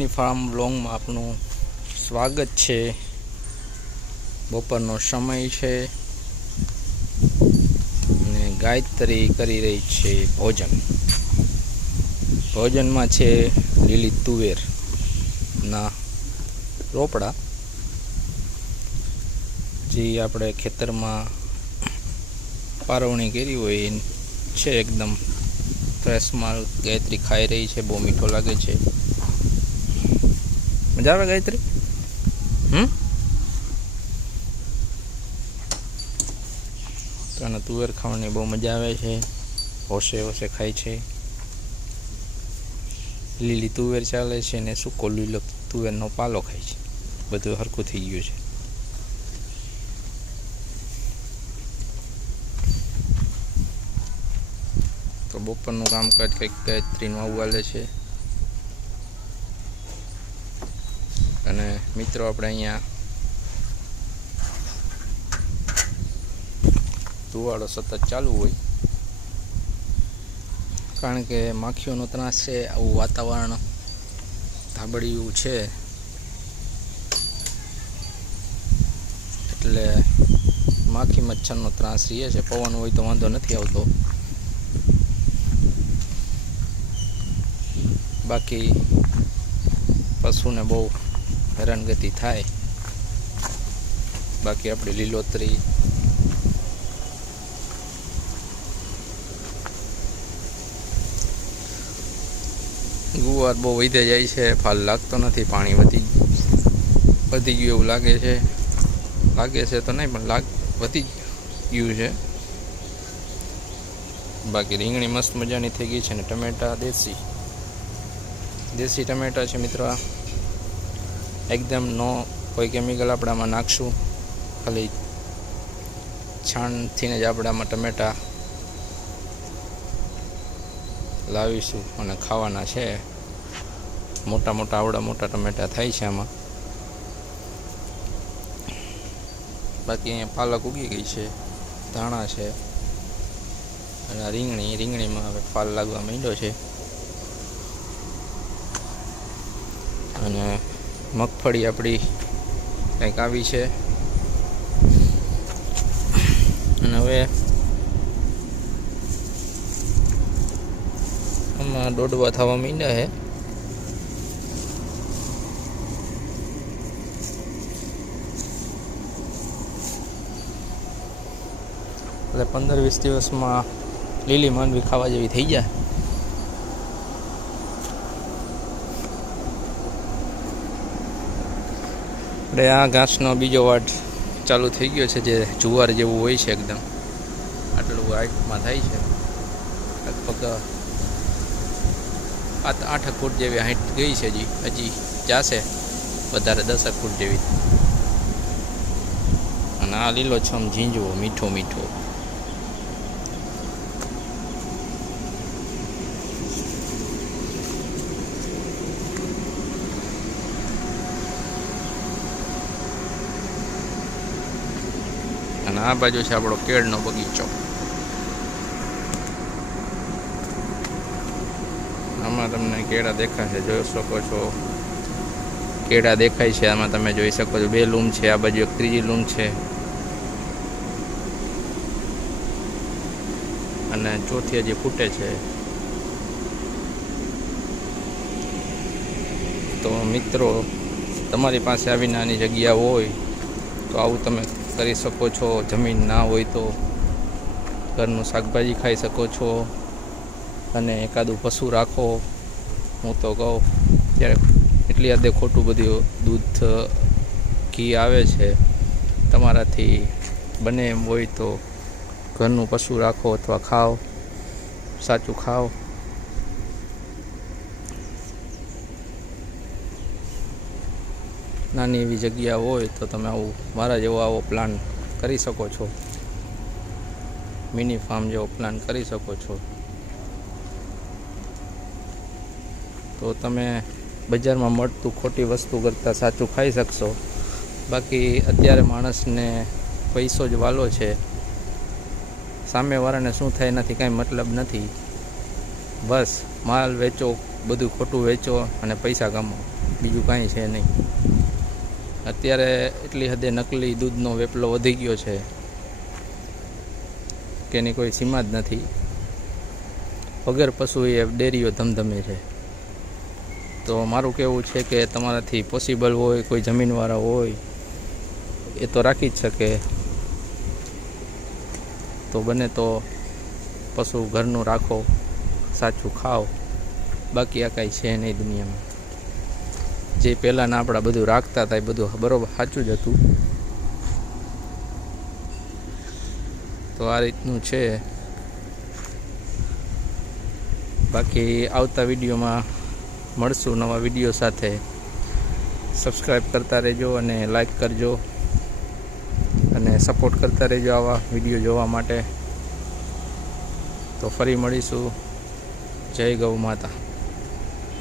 Mini farm વ્લોગમાં આપનું સ્વાગત છે। બપોરનો સમય છે અને ગાયત્રી કરી રહી છે ભોજનમાં છે લીલી તુવેરના રોપડા, જે આપણે ખેતરમાં પારવણી કરી હોય છે। એકદમ ફ્રેશ માલ ગાયત્રી ખાઈ રહી છે, બહુ મીઠો લાગે છે। મજા આવે ગાયત્રી? તો આને તુવેર ખાવાની બહુ મજા આવે છે, હોશે હોશે ખાય છે। લીલી તુવેર ચાલે છે ને સૂકો લીલો તુવેરનો પાલો ખાય છે, બધું હરખું થઈ ગયું છે। તો બપોરનું કામકાજ કંઈક ગાયત્રીનું આવું હાલે છે। અને મિત્રો, આપણે અહીંયા ધુવાડો સતત ચાલુ હોય, કારણ કે માખીઓનો ત્રાસ છે। આવું વાતાવરણ ધાબળિયું છે એટલે માખી મચ્છરનો ત્રાસ રહે છે। પવન હોય તો વાંધો નથી આવતો, બાકી પશુને બહુ હેરાનગતિ થાય। બાકી આપણી લીલોતરી ગુવાર બહુ વધે જાય છે, ફાલ લાગતો નથી, પાણી વધી ગયું એવું લાગે છે તો નહીં, પણ વધી ગયું છે। બાકી રીંગણી મસ્ત મજાની થઈ ગઈ છે ને ટમેટા દેશી ટમેટા છે મિત્રો। એકદમ નો કોઈ કેમિકલ આપણામાં નાખશું, ખાલી છાણથીને જ આપણામાં ટમેટા લાવીશું અને ખાવાના છે। મોટા આવડા મોટા ટમેટા થાય છે આમાં। બાકી અહીંયા પાલક ઉગી ગઈ છે, ધાણા છે અને રીંગણીમાં હવે ફાલ લાગવા માંડ્યો છે। અને મગફળી આપણી કંઈક આવી છે અને હવે આમાં દોડવા થવા માંડ્યા છે। એટલે 15-20 દિવસમાં લીલી માંડવી ખાવા જેવી થઈ જાય। એટલે આ ઘાસનો બીજો વાટ ચાલુ થઈ ગયો છે, જે જુવાર જેવું હોય છે, એકદમ આટલું હાઈટમાં થાય છે। લગભગ 8 ફૂટ જેવી હાઈટ ગઈ છે, હજી જશે વધારે 10 ફૂટ જેવી। અને આ લીલોછમ ઝીંઝવો મીઠો અને આ બાજુ છે આપણો કેળનો બગીચો। આમાં તમને કેળા દેખાશે, જોઈ શકો છો, કેળા દેખાય છે આમાં, તમે જોઈ શકો છો। 2 લૂમ છે, આ બાજુ એક ત્રીજી લૂમ છે અને ચોથી હજી ફૂટે છે। તો મિત્રો, તમારી પાસે આવી નાની જગ્યા હોય તો આવું તમે કરી શકો છો। જમીન ના હોય તો ઘરનું શાકભાજી ખાઈ શકો છો અને એકાદું પશુ રાખો। હું તો કહું, ત્યારે એટલી હદે ખોટું બધું દૂધ ઘી આવે છે, તમારાથી બને એમ હોય તો ઘરનું પશુ રાખો અથવા ખાઓ, સાચું ખાઓ। નાની એવી જગ્યા હોય તો તમે મારા જેવો આવો પ્લાન કરી શકો છો, મિની ફાર્મ જેવો પ્લાન કરી શકો છો। તો તમે બજારમાં મળતું ખોટી વસ્તુ કરતાં સાચું ખાઈ શકશો। બાકી અત્યારે માણસને પૈસો જ વાલો છે, સામેવાળાને શું થાય એનાથી કાંઈ મતલબ નથી। બસ માલ વેચો, બધું ખોટું વેચો અને પૈસા કમાઓ। બીજું કાંઈ છે નહીં. અત્યારે એટલી હદે નકલી દૂધનો વેપલો વધી ગયો છે કે એની કોઈ સીમા જ નથી. વગર પશુએ ડેરીઓ ધમધમે છે. તો મારું કહેવું છે કે તમારાથી પોસિબલ હોય, કોઈ જમીનવાળા હોય એ તો રાખી જ શકે. તો બને તો પશુ ઘરનું રાખો, સાચું ખાઓ. બાકી આ કાંઈ છે નહીં દુનિયામાં. જે પહેલાંના આપણા બધું રાખતા હતા એ બધું બરાબર સાચું જ હતું. તો આ રીતનું છે. બાકી આવતા વિડીયોમાં મળશું નવા વિડીયો સાથે. સબસ્ક્રાઈબ કરતા રહેજો અને લાઈક કરજો અને સપોર્ટ કરતા રહેજો આવા વિડીયો જોવા માટે. તો ફરી મળીશું. જય ગૌ માતા.